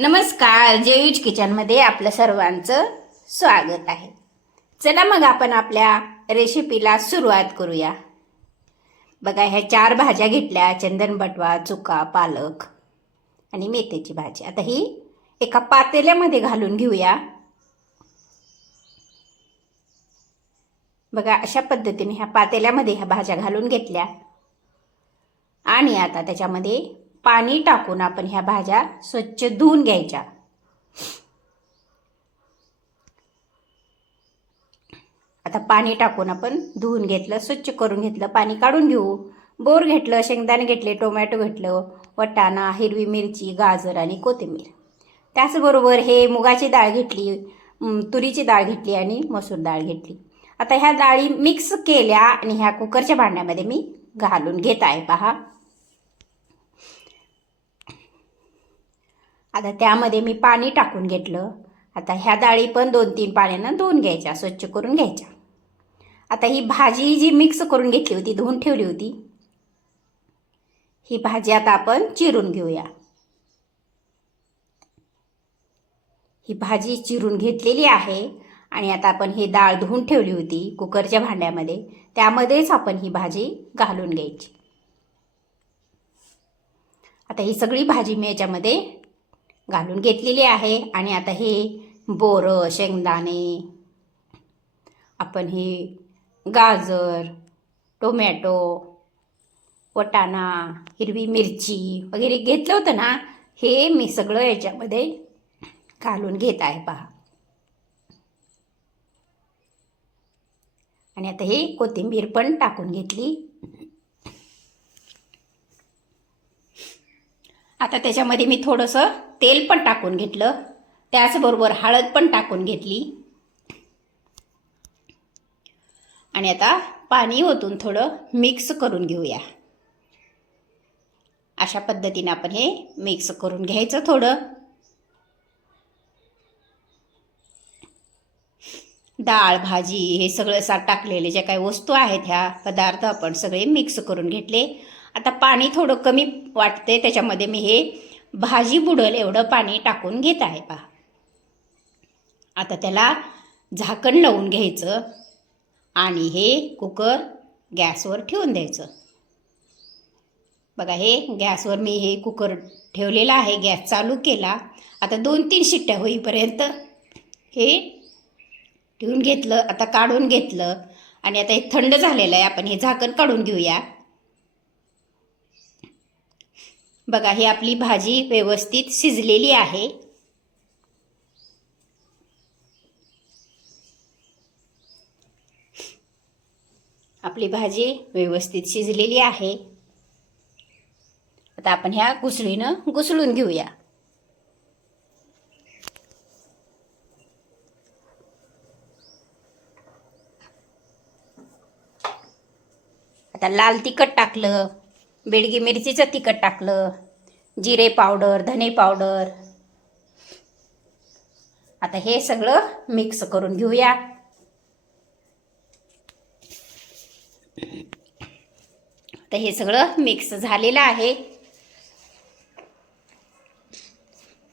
नमस्कार, जयूज किचनमध्ये आपलं सर्वांचं स्वागत आहे. चला मग आपण आपल्या रेसिपीला सुरुवात करूया. बघा, ह्या 4 भाज्या घेतल्या: चंदन बटवा, चुका, पालक आणि मेथीची भाजी. आता ही एका पातेल्यामध्ये घालून घेऊया. बघा, अशा पद्धतीने ह्या पातेल्यामध्ये ह्या भाज्या घालून घेतल्या आणि आता त्याच्यामध्ये पाणी टाकून आपण ह्या भाज्या स्वच्छ धुवून घ्यायच्या. आता पाणी टाकून आपण धुवून घेतलं, स्वच्छ करून घेतलं, पाणी काढून घेऊ. बोर घेतलं, शेंगदाणे घेतले, टोमॅटो घेतलं, वटाणा, हिरवी मिरची, गाजर आणि कोथिंबीर. त्याचबरोबर हे मुगाची डाळ घेतली, तुरीची डाळ घेतली आणि मसूर डाळ घेतली. आता ह्या डाळी मिक्स केल्या आणि ह्या कुकरच्या भांड्यामध्ये मी घालून घेत आहे. पहा, आता त्यामध्ये मी पाणी टाकून घेतलं. आता ह्या डाळी पण 2-3 पाण्यानं धुवून घ्यायच्या, स्वच्छ करून घ्यायच्या. आता ही भाजी जी मिक्स करून घेतली होती, धुवून ठेवली होती, ही भाजी आता आपण चिरून घेऊया. ही भाजी चिरून घेतलेली आहे आणि आता आपण ही डाळ धुवून ठेवली होती कुकरच्या भांड्यामध्ये, त्यामध्येच आपण ही भाजी घालून घ्यायची. आता ही सगळी भाजी मी याच्यामध्ये घालून घेतलेली आहे आणि आता हे बोरं, शेंगदाणे, आपण हे गाजर, टोमॅटो, वटाणा, हिरवी मिरची वगैरे घेतलं होतं ना, हे मी सगळं याच्यामध्ये घालून घेत आहे. पहा, आणि आता हे कोथिंबीर पण टाकून घेतली. आता त्याच्यामध्ये मी थोडंसं तेल पण टाकून घेतलं, त्याचबरोबर हळद पण टाकून घेतली आणि आता पाणी ओतून थोडं मिक्स करून घेऊया. अशा पद्धतीने आपण हे मिक्स करून घ्यायचं. थोडं डाळ, भाजी हे सगळं टाकलेले जे काही वस्तू आहेत, ह्या पदार्थ आपण सगळे मिक्स करून घेतले. आता पाणी थोडं कमी वाटते, त्याच्यामध्ये मी हे भाजी बुडेल एवढं पाणी टाकून घेत आहे. पहा, आता त्याला झाकण लावून घ्यायचं आणि हे कुकर गॅसवर ठेवून द्यायचं. बघा, हे गॅसवर मी हे कुकर ठेवलेला आहे, गॅस चालू केला. आता 2-3 शिट्ट्या होईपर्यंत हे ठेवून घेतलं. आता काढून घेतलं आणि आता हे थंड झालेलं आहे, आपण हे झाकण काढून घेऊया. बघा, ही आपली भाजी व्यवस्थित शिजलेली आहे. आपली भाजी व्यवस्थित शिजलेली आहे. आता आपण ह्या घुसळीनं घुसळून घेऊया. आता लाल तिखट टाकलं, बेडगी मिरचीचं तिखट टाकलं, जिरे पावडर, धने पावडर. आता हे सगळं मिक्स करून घेऊया. आता हे सगळं मिक्स झालेलं आहे.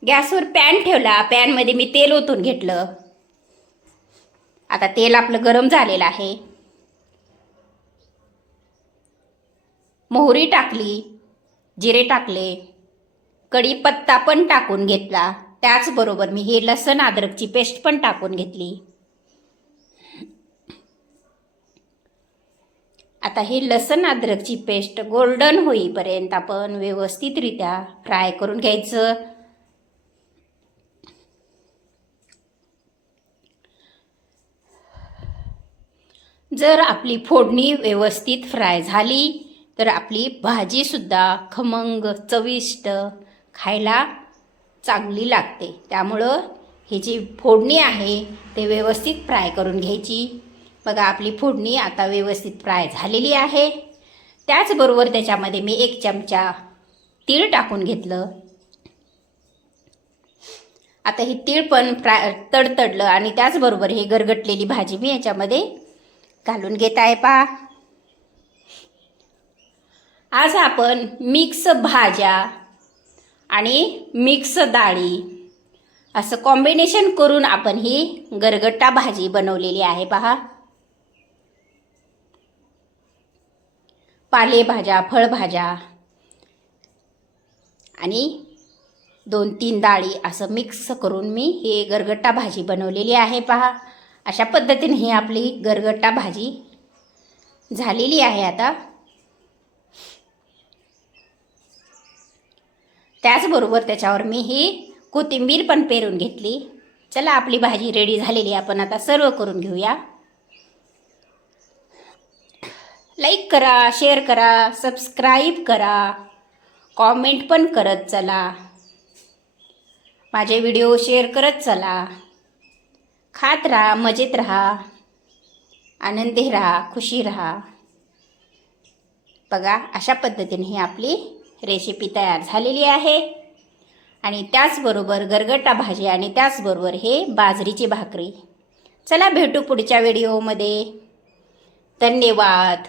गॅसवर पॅन ठेवला, पॅनमध्ये मी तेल ओतून घेतलं. आता तेल आपलं गरम झालेलं आहे. मोहरी टाकली, जिरे टाकले, कढीपत्ता पण टाकून घेतला. त्याचबरोबर मी हे लसूण अद्रकची पेस्ट पण टाकून घेतली. आता हे लसूण अद्रकची पेस्ट गोल्डन होईपर्यंत आपण व्यवस्थितरित्या फ्राय करून घ्यायचं. जर आपली फोडणी व्यवस्थित फ्राय झाली तर आपली भाजीसुद्धा खमंग, चविष्ट, खायला चांगली लागते. त्यामुळं ही जी फोडणी आहे ते व्यवस्थित फ्राय करून घ्यायची. बघा, आपली फोडणी आता व्यवस्थित फ्राय झालेली आहे. त्याचबरोबर त्याच्यामध्ये मी 1 चमचा तीळ टाकून घेतलं. आता ही तीळ पण तडतडलं आणि त्याचबरोबर ही गरगटलेली भाजी मी याच्यामध्ये घालून घेत आहे. पहा, आज आपण मिक्स भाज्या आणि मिक्स डाळी असं कॉम्बिनेशन करून आपण ही गरगट्टा भाजी बनवलेली आहे पहा. पालेभाज्या, फळभाज्या आणि 2-3 डाळी असं मिक्स करून मी ही गरगट्टा भाजी बनवलेली आहे पहा. अशा पद्धतीने ही आपली गरगट्टा भाजी झालेली आहे आता. त्याचबरोबर त्याच्यावर मी ही कोथिंबीर पण पेरून घेतली. चला आपली भाजी रेडी झालेली, आपण आता सर्व करून घेऊया. लाईक करा, शेअर करा, सबस्क्राईब करा, कॉमेंट पण करत चला. माझे व्हिडिओ शेअर करत चला. खात राहा, मजेत राहा, आनंदी राहा, खुशी राहा. बघा अशा पद्धतीने ही आपली रेसिपी तयार झालेली आहे. आणि त्याचबरोबर गरगट्टा भाजी आणि त्याचबरोबर हे बाजरीची भाकरी. चला भेटू पुढच्या व्हिडिओमध्ये. धन्यवाद.